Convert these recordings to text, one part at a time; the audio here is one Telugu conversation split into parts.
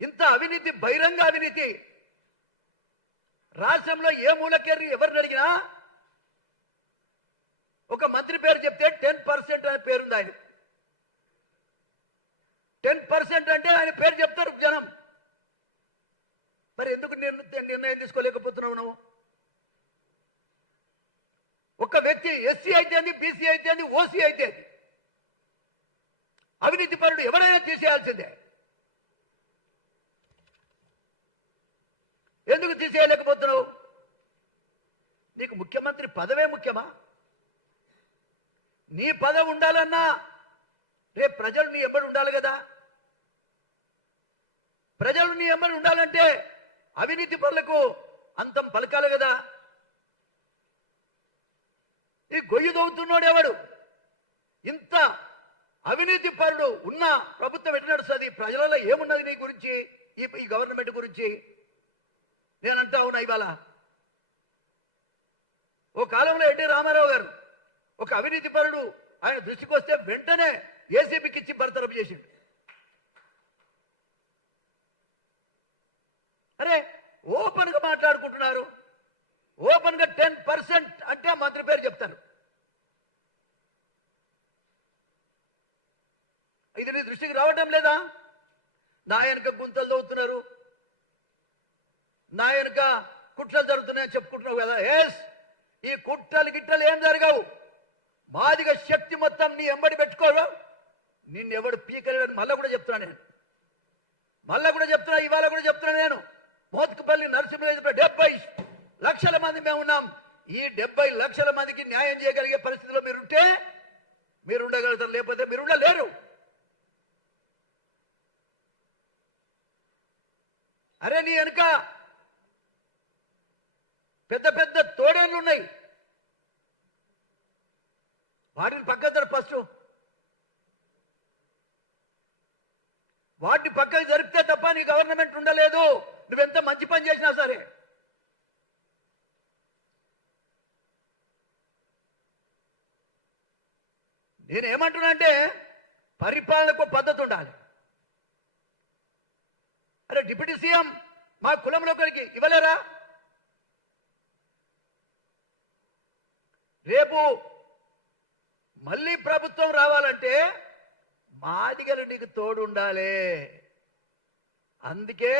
ఇంత అవినీతి, బహిరంగ అవినీతి రాష్ట్రంలో ఏ మూలకేరి ఎవరిని అడిగినా ఒక మంత్రి పేరు చెప్తే 10% అనే పేరుంది ఆయన. 10% అంటే ఆయన పేరు చెప్తారు జనం. మరి ఎందుకు నిర్ణయం తీసుకోలేకపోతున్నావు నువ్వు? ఒక వ్యక్తి ఎస్సీ అయితేంది, బీసీ అయితేంది, ఓసీ అయితేంది, అవినీతి పరుడు ఎవరైనా తీసేయాల్సిందే. ఎందుకు తీసేయలేకపోతున్నావు? నీకు ముఖ్యమంత్రి పదవే ముఖ్యమా? నీ పదవి ఉండాలన్నా రేపు ప్రజలు నీ ఎంబడి ఉండాలి కదా. ప్రజలు నీ ఎంబడి ఉండాలంటే అవినీతి పరులకు అంతం పలకాలి కదా. ఈ గొయ్యి దొవుతున్నాడు ఎవడు? ఇంత అవినీతి పరుడు ఉన్న ప్రభుత్వం ఎటు నడుస్తుంది? ప్రజలలో ఏమున్నది నీ గురించి, ఈ గవర్నమెంట్ గురించి? నేనంటా ఉన్నా ఇవాళ. ఓ కాలంలో ఎన్టీ రామారావు గారు ఒక అవినీతి పరుడు ఆయన దృష్టికి వస్తే వెంటనే ఏసీబీకి ఇచ్చి బర్తరఫ్ చేసిండు. అరే ఓపెన్ గా మాట్లాడుకుంటున్నారు. ఓపెన్ గా 10% అంటే మంత్రి పేరు చెప్తారు. ఇది నీ దృష్టికి రావటం లేదా? నా వెనుక గుంతలు దవ్వుతున్నారు, నా వెనుక కుట్రలు జరుగుతున్నాయని చెప్పుకుంటున్నావు కదా. ఎస్, ఈ కుట్రలు గిట్టలు ఏం జరగవు. మాదిగ శక్తి మొత్తం నీ ఎంబడి పెట్టుకోరు. నిన్నెవడు పీకలేడు. మళ్ళా కూడా చెప్తున్నా నేను, ఇవాళ కూడా చెప్తున్నా నేను. మోత్కుపల్లి నరసింహ 70 లక్షల మంది మేము ఉన్నాం. ఈ 70 లక్షల మందికి న్యాయం చేయగలిగే పరిస్థితిలో మీరుంటే మీరు ఉండగలుగుతారు, లేకపోతే మీరు ఉండలేరు. అరే నీ వెనుక పెద్ద పెద్ద తోడేళ్ళు ఉన్నాయి, వాటిని పక్కకు ఫస్ట్. వాటిని పక్కకు జరిపితే తప్ప నీ గవర్నమెంట్ ఉండలేదు, నువ్వెంత మంచి పని చేసినా సరే. నేనేమంటున్నా అంటే పరిపాలనకు పద్ధతి ఉండాలి. అరే డిప్యూటీ సీఎం మా కులంలో ఒకరికి ఇవ్వలేరా? రేపు మళ్ళీ ప్రభుత్వం రావాలంటే మాదిగలు నీకు తోడు ఉండాలి. అందుకే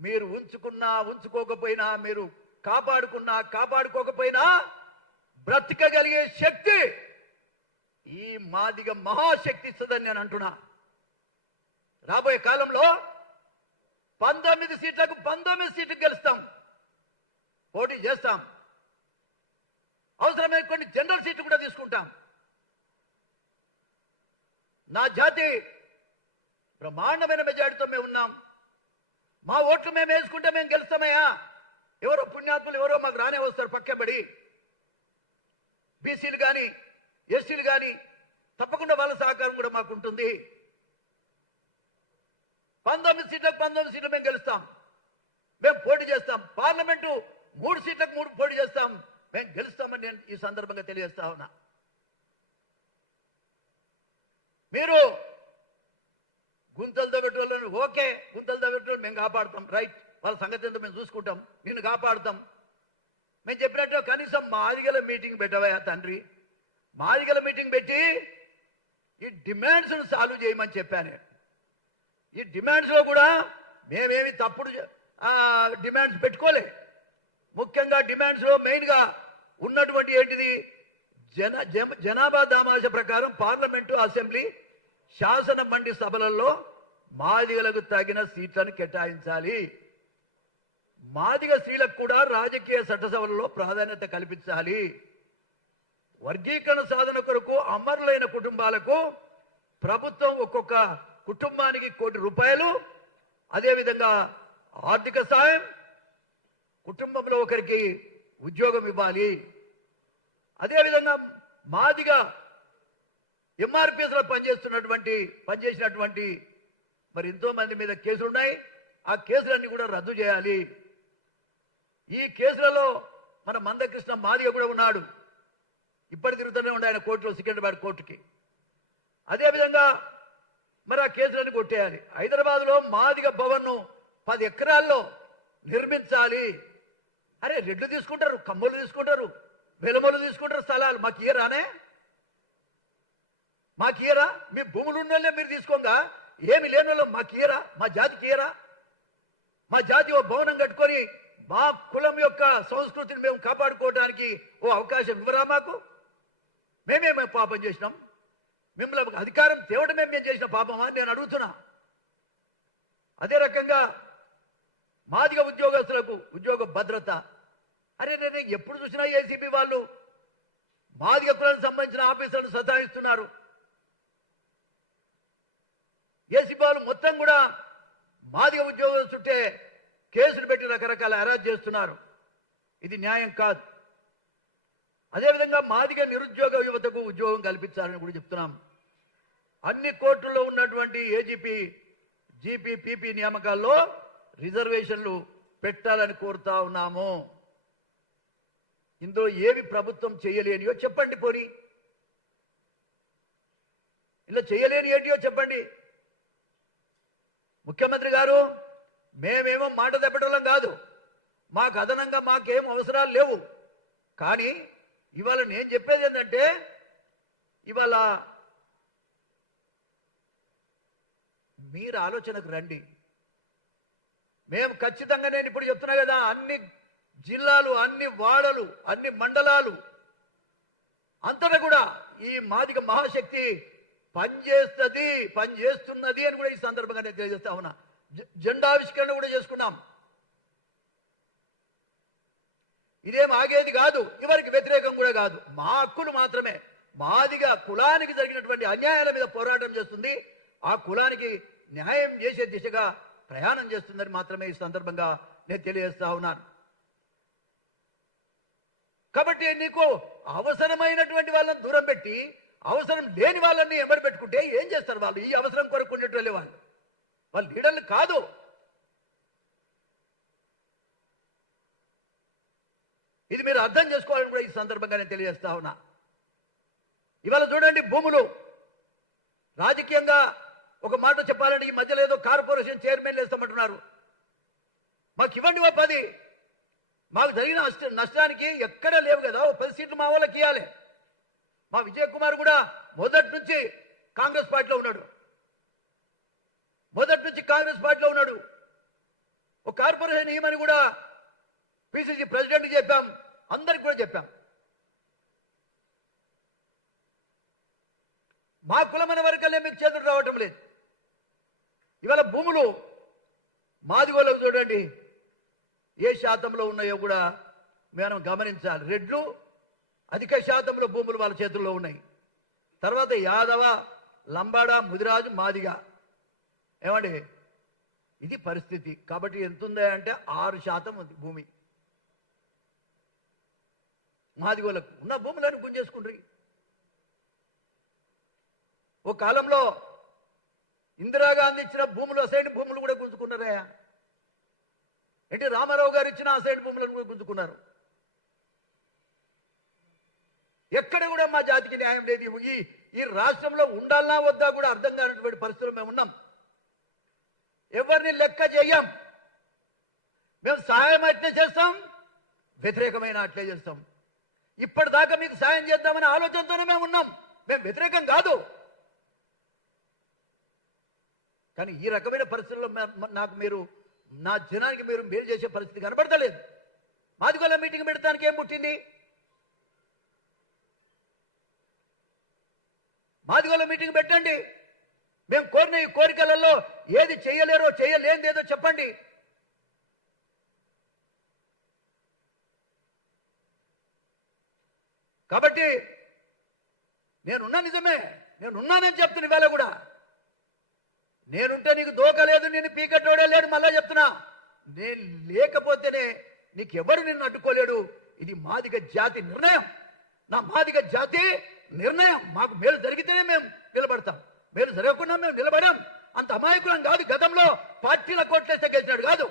మీరు ఉంచుకున్నా ఉంచుకోకపోయినా, మీరు కాపాడుకున్నా కాపాడుకోకపోయినా బ్రతకగలిగే శక్తి ఈ మాదిగ మహాశక్తి ఇస్తుందని నేను అంటున్నా. రాబోయే కాలంలో 19 సీట్లకు 19 సీట్లు గెలుస్తాం, పోటీ చేస్తాం. అవసరమైన కొన్ని జనరల్ సీట్లు కూడా తీసుకుంటాం. నా జాతి బ్రహ్మాండమైన మెజారిటీతో మేము ఉన్నాం. మా ఓట్లు మేము వేసుకుంటే మేము గెలుస్తామయ్యా. ఎవరో పుణ్యాత్ములు ఎవరో మాకు రానే వస్తారు పక్కబడి. బీసీలు కానీ ఎస్సీలు కానీ తప్పకుండా వాళ్ళ సహకారం కూడా మాకు ఉంటుంది. 19 సీట్లకు 19 సీట్లు మేము గెలుస్తాం, మేము పోటీ చేస్తాం. పార్లమెంటు 3 సీట్లకు 3 పోటీ చేస్తాం, మేము గెలుస్తామని నేను ఈ సందర్భంగా తెలియజేస్తా ఉన్నా. మీరు గుంతలతో పెట్టుకోవాలని, ఓకే, గుంతలతో పెట్టుకోవాలి, మేము కాపాడుతాం, రైట్, వాళ్ళ సంగతి ఏంటో మేము చూసుకుంటాం, నిన్ను కాపాడుతాం. మేము చెప్పినట్టు కనీసం మాదిగల మీటింగ్ పెట్టవా తండ్రి. మాదిగల మీటింగ్ పెట్టి ఈ డిమాండ్స్ను సాల్వ్ చేయమని చెప్పాను. ఈ డిమాండ్స్లో కూడా మేమేమి తప్పుడు డిమాండ్స్ పెట్టుకోలే. ముఖ్యంగా డిమాండ్స్లో మెయిన్గా ఉన్నటువంటి ఏంటిది, జనాభా దామాష ప్రకారం పార్లమెంటు, అసెంబ్లీ, శాసన మండలి సభలలో మాదిగలకు తగిన సీట్లను కేటాయించాలి. మాదిగ స్త్రీలకు కూడా రాజకీయ చట్టసభలలో ప్రాధాన్యత కల్పించాలి. వర్గీకరణ సాధన కొరకు అమరులైన కుటుంబాలకు ప్రభుత్వం ఒక్కొక్క కుటుంబానికి 1 కోటి రూపాయలు, అదేవిధంగా ఆర్థిక సాయం, కుటుంబంలో ఒకరికి ఉద్యోగం ఇవ్వాలి. అదేవిధంగా మాదిగా ఎంఆర్పిఎస్లో పనిచేసినటువంటి మరి ఎంతో మంది మీద కేసులు ఉన్నాయి. ఆ కేసులన్నీ కూడా రద్దు చేయాలి. ఈ కేసులలో మన మందకృష్ణ మాదిగ కూడా ఉన్నాడు, ఇప్పటి తిరుగుతూనే ఉండే ఆయన కోర్టులో, సికింద్రాబాద్ కోర్టుకి. అదేవిధంగా మరి ఆ కేసులను కొట్టేయాలి. హైదరాబాద్లో మాదిగ భవన్ను 10 ఎకరాల్లో నిర్మించాలి. అరే రెడ్లు తీసుకుంటారు, కమ్మలు తీసుకుంటారు, వెలమలు తీసుకుంటారు స్థలాలు. మాకు ఇయరానే? మాకు ఇయరా? మీ భూములు ఉన్న వాళ్ళే మీరు తీసుకోగా ఏమి లేని వాళ్ళు మాకు ఇయరా? మా జాతికి ఇయరా? మా జాతి ఓ భవనం కట్టుకొని మా కులం యొక్క సంస్కృతిని మేము కాపాడుకోవడానికి ఓ అవకాశం ఇవ్వరా మాకు? మేమేమే పాపం చేసినాం? మిమ్మల్ని అధికారం తేవడమే మేము చేసిన పాపమా నేను అడుగుతున్నా. అదే రకంగా మాదిగ ఉద్యోగస్తులకు ఉద్యోగ భద్రత. అరే నేను ఎప్పుడు చూసినా ఏసీబీ వాళ్ళు మాదిగ కులానికి సంబంధించిన ఆఫీసర్లు సతాయిస్తున్నారు. ఏసీబీ వాళ్ళు మొత్తం కూడా మాదిగ ఉద్యోగస్తుట్టే కేసులు పెట్టి రకరకాల అరెస్ట్ చేస్తున్నారు. ఇది న్యాయం కాదు. అదేవిధంగా మాదిగ నిరుద్యోగ యువతకు ఉద్యోగం కల్పించాలని కూడా చెప్తున్నాం. అన్ని కోర్టుల్లో ఉన్నటువంటి ఏజీపీ, జీపీ, పీపీ నియామకాల్లో రిజర్వేషన్లు పెట్టాలని కోరుతా ఉన్నాము. ఇందులో ఏవి ప్రభుత్వం చేయలేనియో చెప్పండి. పోనీ ఇలా చేయలేని ఏంటియో చెప్పండి. ముఖ్యమంత్రి గారు మేమేమో మాట తప్పడం కాదు, మాకు అదనంగా మాకేం అవసరాలు లేవు. కానీ ఇవాళ నేను చెప్పేది ఏంటంటే ఇవాళ మీరు ఆలోచనకు రండి. మేము ఖచ్చితంగా నేను ఇప్పుడు చెప్తున్నా కదా, అన్ని జిల్లాలు, అన్ని వాడలు, అన్ని మండలాలు అంతటా కూడా ఈ మాదిగ మహాశక్తి పనిచేస్తున్నది అని కూడా ఈ సందర్భంగా నేను తెలియజేస్తా ఉన్నా. జెండావిష్కరణ కూడా చేసుకున్నాం. ఇదేం ఆగేది కాదు, ఎవరికి వ్యతిరేకం కూడా కాదు. మా హక్కులు మాత్రమే. మాదిగ కులానికి జరిగినటువంటి అన్యాయాల మీద పోరాటం చేస్తుంది, ఆ కులానికి న్యాయం చేసే దిశగా ప్రయాణం చేస్తుందని మాత్రమే ఈ సందర్భంగా నేను తెలియజేస్తా ఉన్నాను. కాబట్టి నీకు అవసరమైనటువంటి వాళ్ళని దూరం పెట్టి అవసరం లేని వాళ్ళని ఎంబడి పెట్టుకుంటే ఏం చేస్తారు వాళ్ళు? ఈ అవసరం కొరకు ఉండేటోళ్ళే వాళ్ళు లీడర్లు కాదు. ఇది మీరు అర్థం చేసుకోవాలని కూడా ఈ సందర్భంగా నేను తెలియజేస్తా ఉన్నా. ఇవాళ చూడండి, భూములు రాజకీయంగా ఒక మాట చెప్పాలంటే ఈ మధ్యలో ఏదో కార్పొరేషన్ చైర్మన్లు వేస్తామంటున్నారు. మాకు ఇవ్వండి ఓ 10. మాకు జరిగిన నష్టానికి ఎక్కడా లేవు కదా, ఓ 10 సీట్లు మా వాళ్ళకి ఇవ్వాలి. మా విజయ్ కుమార్ కూడా మొదటి నుంచి కాంగ్రెస్ పార్టీలో ఉన్నాడు. ఒక కార్పొరేషన్ ఇవ్వమని కూడా పిసిసి ప్రెసిడెంట్ చెప్పాం, అందరికి కూడా చెప్పాం. మా కులమైన వరకల్లే మీకు చేతులు రావటం లేదు. ఇవాళ భూములు మాదిగోళ్ళకు చూడండి ఏ శాతంలో ఉన్నాయో కూడా మనం గమనించాలి. రెడ్లు అధిక శాతంలో భూములు వాళ్ళ చేతుల్లో ఉన్నాయి. తర్వాత యాదవ, లంబాడ, ముదిరాజు, మాదిగ. ఏమండి ఇది పరిస్థితి. కాబట్టి ఎంత ఉంది అంటే 6% ఉంది భూమి. మాదిగోళ్ళకు ఉన్న భూములను గుంజేసుకుండ్రి. ఓ కాలంలో ఇందిరాగాంధీ ఇచ్చిన భూములు, అసైన్ భూములు కూడా గుంజుకున్నారయ్యా. ఎన్టీ రామారావు గారు ఇచ్చిన అసైన్ భూములను కూడా గుంజుకున్నారు. ఎక్కడ కూడా మా జాతికి న్యాయం లేదు. ఈ రాష్ట్రంలో ఉండాలన్నా వద్దా కూడా అర్థం కానటువంటి పరిస్థితులు మేము ఉన్నాం. ఎవరిని లెక్క చేయం. మేము సహాయం అట్లే చేస్తాం, వ్యతిరేకమైన అట్లే చేస్తాం. ఇప్పటిదాకా మీకు సాయం చేద్దామనే ఆలోచనతోనే మేము ఉన్నాం. మేము వ్యతిరేకం కాదు. కానీ ఈ రకమైన పరిస్థితుల్లో నాకు మీరు, నా జనానికి మీరు మేలు చేసే పరిస్థితి కనబడతలేదు. మాదిగోళ్ళ మీటింగ్ పెడతానికి ఏం పుట్టింది? మాదిగోళ్ళ మీటింగ్ పెట్టండి. మేము కోరిన ఈ కోరికలలో ఏది చేయలేరో, చేయలేనిదేదో చెప్పండి. కాబట్టి నేనున్నా, నిజమే నేనున్నానని చెప్తున్నా. ఇవాళ కూడా నేనుంటే నీకు దోకలేదు, నేను పీకట్టోడే లేడు. మళ్ళా చెప్తున్నా, నేను లేకపోతేనే నీకెవరు నిన్ను అడ్డుకోలేడు. ఇది మాదిగ జాతి నిర్ణయం. నా మాదిగ జాతి నిర్ణయం. మాకు మేలు జరిగితేనే మేము నిలబడతాం, మేలు జరగకుండా మేము నిలబడాం. అంత అమాయకులం కాదు. గతంలో పార్టీల కోట్లేస్తే గెలిచినాడు కాదు,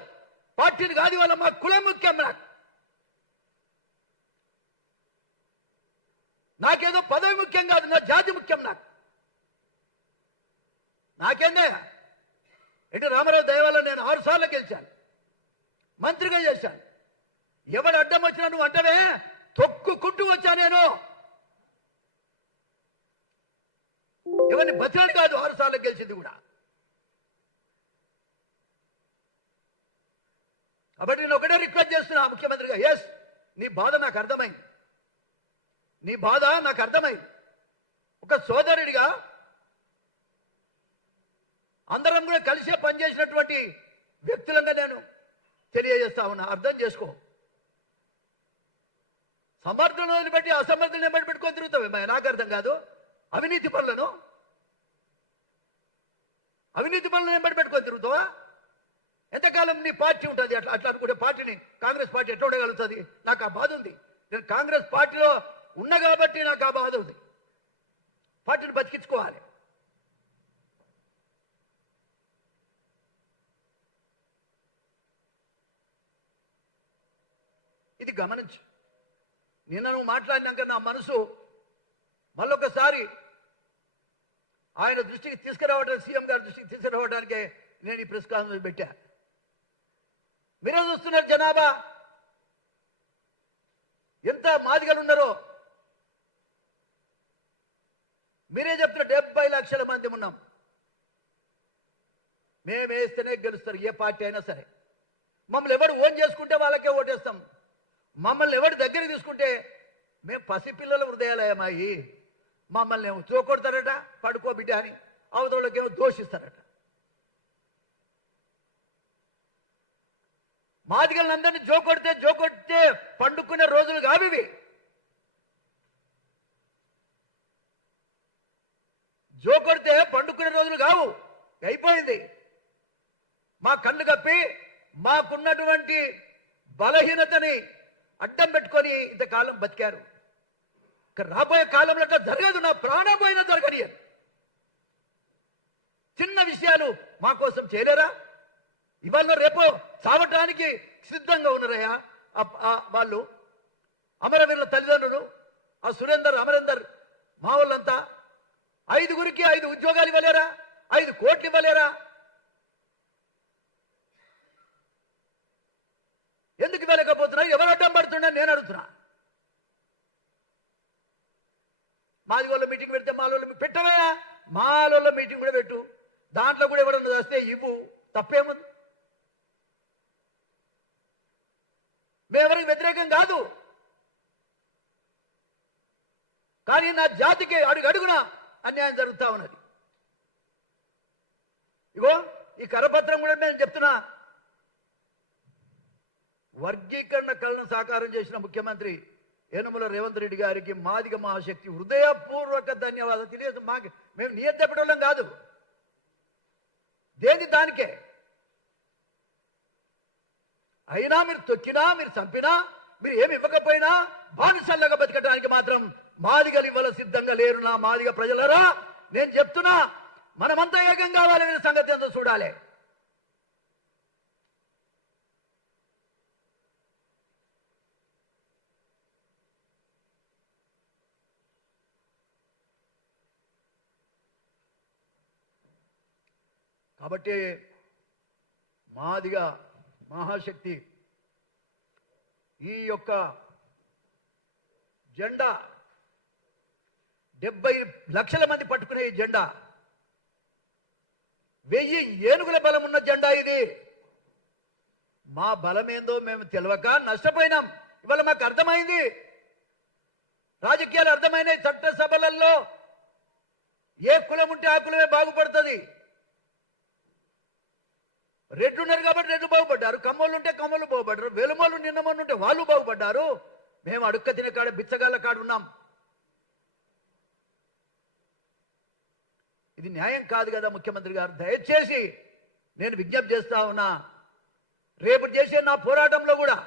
పార్టీలు కాదు. వాళ్ళ మా కులం ముఖ్యం. నాకేదో పదవి ముఖ్యం కాదు, నా జాతి ముఖ్యం. నాకు నాకేందే ఎన్టీ రామారావు దయ వల్ల నేను 6 సార్లు గెలిచాను, మంత్రిగా చేశాను. ఎవడు అడ్డం వచ్చినా నువ్వు అంటవే తొక్కుకుంటూ వచ్చా నేను. ఎవరిని బతిలాడు కాదు 6 సార్లు గెలిచింది కూడా. కాబట్టి నేను ఒకటే రిక్వెస్ట్ చేస్తున్నా ముఖ్యమంత్రిగా, ఎస్ నీ బాధ నాకు అర్థమైంది, నీ బాధ నాకు అర్థమైంది. ఒక సోదరుడిగా అందరం కూడా కలిసే పనిచేసినటువంటి వ్యక్తులంగా నేను తెలియజేస్తా ఉన్నా, అర్థం చేసుకో. సమర్థులను వదిలిపెట్టి అసమర్థులను బట్టి పెట్టుకొని తిరుగుతావే, నాకు అర్థం కాదు. అవినీతి పనులను బట్టి పెట్టుకొని తిరుగుతావా? ఎంతకాలం నీ పార్టీ ఉంటుంది? అట్లా అనుకుంటే పార్టీని, కాంగ్రెస్ పార్టీ ఎట్లా ఉండగలుగుతుంది? నాకు ఆ బాధ ఉంది. నేను కాంగ్రెస్ పార్టీలో ఉన్నా కాబట్టి నాకు ఆ బాధ ఉంది. పార్టీని బతికించుకోవాలి. ఇది గమనించు. నిన్న నువ్వు మాట్లాడినాక నా మనసు మళ్ళొకసారి ఆయన దృష్టికి తీసుకురావడానికి, సీఎం గారి దృష్టికి తీసుకురావడానికే నేను ఈ ప్రెస్ కాన్ఫరెన్స్ పెట్టా. మీరే చూస్తున్నారు జనాభా ఎంత మాదిగలు ఉన్నారో. మీరే చెప్తున్నారు 70 లక్షల మంది ఉన్నాం. మేము వేస్తేనే గెలుస్తారు ఏ పార్టీ అయినా సరే. మమ్మల్ని ఎవరు ఓన్ చేసుకుంటే వాళ్ళకే ఓటేస్తాం. మమ్మల్ని ఎవరు దగ్గర తీసుకుంటే మేము పసిపిల్లల హృదయాలయమాయి. మమ్మల్ని ఏమో చూకొడతారట, పడుకో బిడ్డ అని, అవతలకేమో దోషిస్తారట. మాదిగలందరినీ జోకొడితే పండుకునే రోజులు కావివి. జోకొడితే పండుకునే రోజులు కావు, అయిపోయింది. మా కళ్ళు కప్పి మాకున్నటువంటి బలహీనతని అడ్డం పెట్టుకొని ఇంతకాలం బతికారు. రాబోయే కాలంలో అట్లా జరగదు. నా ప్రాణం పోయినా జరగని చిన్న విషయాలు మా కోసం చేయలేరా? ఇవాళ రేపు చావటానికి సిద్ధంగా ఉన్నారయ్యా వాళ్ళు. అమరవీరుల తల్లిదండ్రులు, ఆ సురేందర్, అమరేందర్ మా వాళ్ళంతా 5గురికి 5 ఉద్యోగాలు ఇవ్వలేరా? 5 కోట్లు ఇవ్వలేరా? ఎందుకు ఇవ్వలేకపోతున్నా? ఎవరు అడ్డం పడుతున్నా నేను అడుగుతున్నా. మాదిగోళ్ళ మీటింగ్ పెడితే మాలోళ్ళ పెట్టవయా, మాలోళ్ళ మీటింగ్ కూడా పెట్టు. దాంట్లో కూడా ఎవరన్నా వస్తే ఇవ్వు, తప్పేముంది? మేమెవరికి వ్యతిరేకం కాదు. కానీ నా జాతికి అడుగడుగున అన్యాయం జరుగుతా ఉన్నది. ఇగో ఈ కరపత్రం కూడా నేను చెప్తున్నా. వర్గీకరణ కళను సాకారం చేసిన ముఖ్యమంత్రి యనమల రేవంత్ రెడ్డి గారికి మాదిగ మహాశక్తి హృదయపూర్వక ధన్యవాదాలు తెలియదు. మేము నియత చెప్పడం కాదు, దేని దానికే. అయినా మీరు తొక్కినా, మీరు చంపినా, మీరు ఏమి ఇవ్వకపోయినా బానిసల్లాగా బతకడానికి మాత్రం మాదిగలు ఇవ్వాల సిద్ధంగా లేరు. నా మాదిగ ప్రజలరా, నేను చెప్తున్నా, మనమంతా ఏకం కావాలనే సంగతి ఎంతో చూడాలి. కాబట్టి మాదిగ మహాశక్తి ఈ యొక్క జెండా 70 లక్షల మంది పట్టుకునే ఈ జెండా 1000 ఏనుగుల బలం ఉన్న జెండా ఇది. మా బలమేందో మేము తెలియక నష్టపోయినాం. ఇవాళ మాకు అర్థమైంది, రాజకీయాలు అర్థమైనాయి. చట్టసభలలో ఏ కులం ఉంటే ఆ కులమే బాగుపడుతుంది. రెడ్లు ఉన్నారు కాబట్టి రెడ్లు బాగుపడ్డారు, కమ్మోళ్ళు ఉంటే కమ్మోళ్ళు బాగుపడ్డారు, వెలుమోళ్ళు నిన్నమోళ్ళు ఉంటే వాళ్ళు బాగుపడ్డారు. మేము అడుక్క తినే కాడ బిచ్చగాళ్ళ కాడ ఉన్నాం. ఇది న్యాయం కాదు కదా ముఖ్యమంత్రి గారు. దయచేసి నేను విజ్ఞప్తి చేస్తా ఉన్నా, రేపు చేసే నా పోరాటంలో కూడా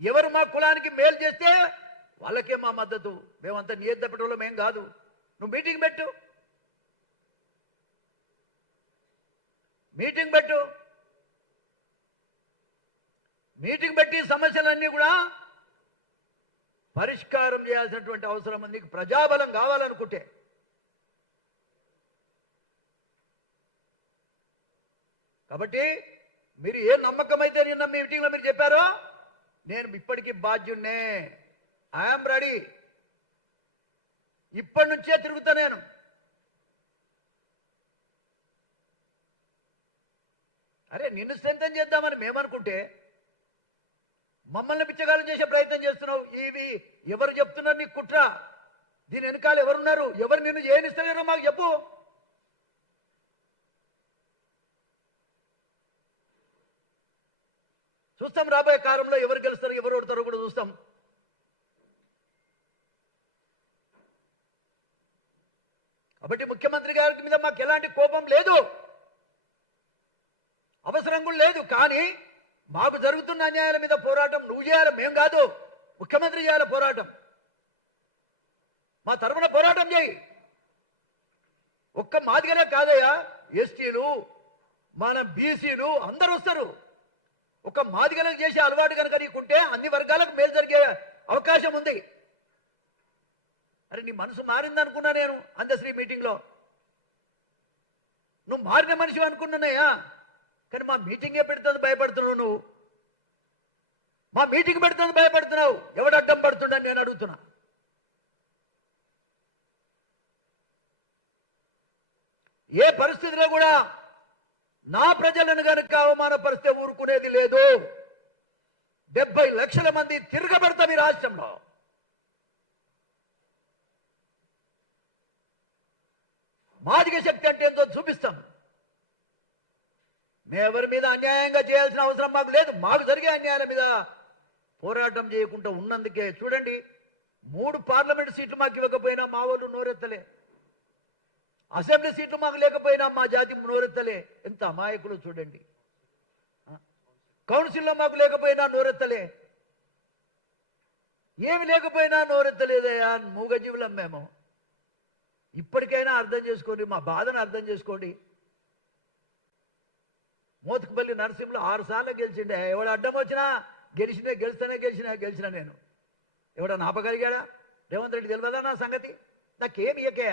ఎవరు మా కులానికి మేలు చేస్తే వాళ్ళకే మా మద్దతు. మేమంతా నియత పెట్టడంలో మేం కాదు. నువ్వు మీటింగ్ పెట్టు, మీటింగ్ పెట్టి సమస్యలన్నీ కూడా పరిష్కారం చేయాల్సినటువంటి అవసరం ఉంది. నీకు ప్రజాబలం కావాలనుకుంటే కాబట్టి మీరు ఏ నమ్మకం అయితే నిన్న మీ మీటింగ్లో మీరు చెప్పారో నేను ఇప్పటికీ బాధ్యున్నే. I'm ready. ఇప్పటి నుంచే తిరుగుతా నేను. అరే నిన్ను స్ట్రెంథన్ చేద్దామని మేమనుకుంటే మమ్మల్ని పిచ్చగాలం చేసే ప్రయత్నం చేస్తున్నావు. ఇవి ఎవరు చెప్తున్నారు నీకు కుట్ర? దీని వెనకాల ఎవరున్నారు? ఎవరు నిన్ను చేయనిస్తారో మాకు చెప్పు. చూస్తాం రాబోయే కాలంలో ఎవరు గెలుస్తారో ఎవరు ఓడతారో కూడా చూస్తాం. కాబట్టి ముఖ్యమంత్రి గారి మీద మాకు ఎలాంటి కోపం లేదు, అవసరం కూడా లేదు. కానీ మాకు జరుగుతున్న అన్యాయాల మీద పోరాటం నువ్వు చేయాలి, మేం కాదు. ముఖ్యమంత్రి చేయాలి పోరాటం. మా తరఫున పోరాటం చేయి. ఒక్క మాదిగలే కాదయ్యా, ఎస్టీలు, మన బీసీలు అందరూ వస్తారు. ఒక మాదిగలకు చేసే అలవాటు కనుక నీకుంటే అన్ని వర్గాలకు మేలు జరిగే అవకాశం ఉంది. అరే నీ మనసు మారిందనుకున్నా నేను అందశ్రీ మీటింగ్లో. నువ్వు మారిన మనిషి అనుకున్నానయ్యా, కానీ మా మీటింగే పెడుతుంది భయపడుతున్నావు నువ్వు. మా మీటింగ్ పెడుతుంది భయపడుతున్నావు. ఎవడు అడ్డం పడుతుండని నేను అడుగుతున్నా. ఏ పరిస్థితిలో కూడా నా ప్రజలను కనుక అవమానపరిస్తే ఊరుకునేది లేదు. 70 లక్షల మంది తిరగబడతాం ఈ రాష్ట్రంలో. మాదిగ శక్తి అంటే ఏందో చూపిస్తాం. మేమెవరి మీద అన్యాయంగా చేయాల్సిన అవసరం మాకు లేదు. మాకు జరిగే అన్యాయాల మీద పోరాటం చేయకుండా ఉన్నందుకే చూడండి 3 పార్లమెంట్ సీట్లు మాకు ఇవ్వకపోయినా మా వాళ్ళు నోరెత్తలే. అసెంబ్లీ సీట్లు మాకు లేకపోయినా మా జాతి నోరెత్తలే. ఎంత అమాయకులు చూడండి. కౌన్సిల్లో మాకు లేకపోయినా నోరెత్తలే. ఏమి లేకపోయినా నోరెత్తలేదయా. మూగజీవులం మేము. ఇప్పటికైనా అర్థం చేసుకోండి, మా బాధను అర్థం చేసుకోండి. మోత్కుపల్లి నరసింహులు 6 సార్లు గెలిచిండే. ఎవడు అడ్డం వచ్చినా గెలిచినా నేను. ఎవడన్నా ఆపగలిగాడా? రేవంత్ రెడ్డి తెలియదా నా సంగతి? నాకేమి ఇయకే,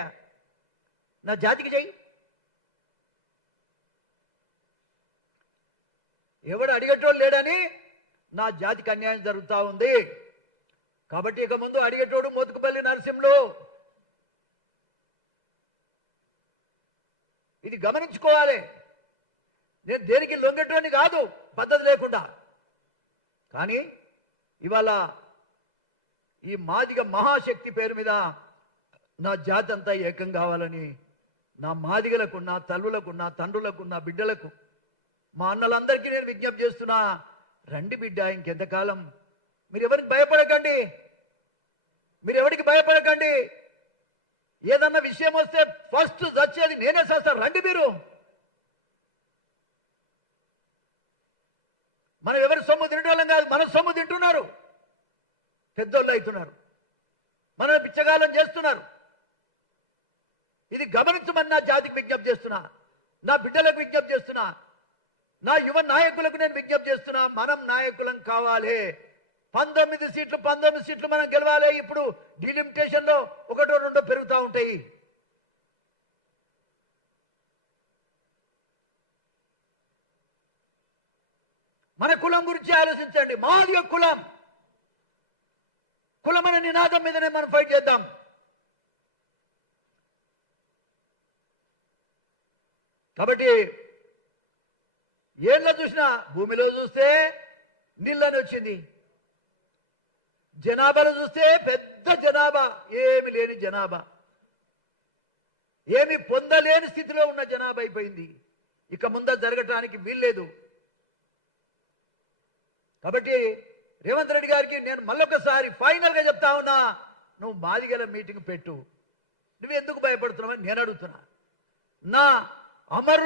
నా జాతికి చెయ్యి. ఎవడు అడిగేటోడు లేడని నా జాతికి అన్యాయం జరుగుతూ ఉంది. కాబట్టి ఇక ముందు అడిగేటోడు మోత్కుపల్లి నరసింహులు. ఇది గమనించుకోవాలి. నేను దేనికి లొంగేటోని కాదు పద్ధతి లేకుండా. కానీ ఇవాళ ఈ మాదిగ మహాశక్తి పేరు మీద నా జాతి అంతా ఏకం కావాలని నా మాదిగలకు, నా తల్లులకు, నా తండ్రులకు, నా బిడ్డలకు, మా అన్నలందరికీ నేను విజ్ఞప్తి చేస్తున్నా. రండి బిడ్డ, ఇంకెంతకాలం మీరు ఎవరికి భయపడకండి. మీరు ఎవరికి భయపడకండి. ఏదన్నా విషయం వస్తే ఫస్ట్ చచ్చేది నేనే చేస్తాను. రండి మీరు. మనం ఎవరి సొమ్ము తినటం కాదు, మన సొమ్ము తింటున్నారు. పెద్దోళ్ళు అవుతున్నారు, మనల్ని పిచ్చగాలం చేస్తున్నారు. ఇది గమనించమని నా జాతికి విజ్ఞప్తి చేస్తున్నా, నా బిడ్డలకు విజ్ఞప్తి చేస్తున్నా, నా యువ నాయకులకు నేను విజ్ఞప్తి చేస్తున్నా. మనం నాయకులం కావాలి. 19 సీట్లు మనం గెలవాలి. ఇప్పుడు డిలిమిటేషన్ లో 1-2 పెరుగుతూ ఉంటాయి. మన కులం గురించి ఆలోచించండి. మాది కులం, కులమనే నినాదం మీదనే మనం ఫైట్ చేద్దాం. కాబట్టి ఏళ్ళ చూసినా భూమిలో చూస్తే నీళ్ళని వచ్చింది, జనాభాలో చూస్తే పెద్ద జనాభా, ఏమి లేని జనాభా, ఏమి పొందలేని స్థితిలో ఉన్న జనాభా అయిపోయింది. ఇక ముందు జరగటానికి వీల్లేదు. కాబట్టి రేవంత్ రెడ్డి గారికి నేను మళ్ళొకసారి ఫైనల్గా చెప్తా ఉన్నా, నువ్వు మాదిగల మీటింగ్ పెట్టు. నువ్వు ఎందుకు భయపడుతున్నావని నేను అడుగుతున్నా. నా అమరు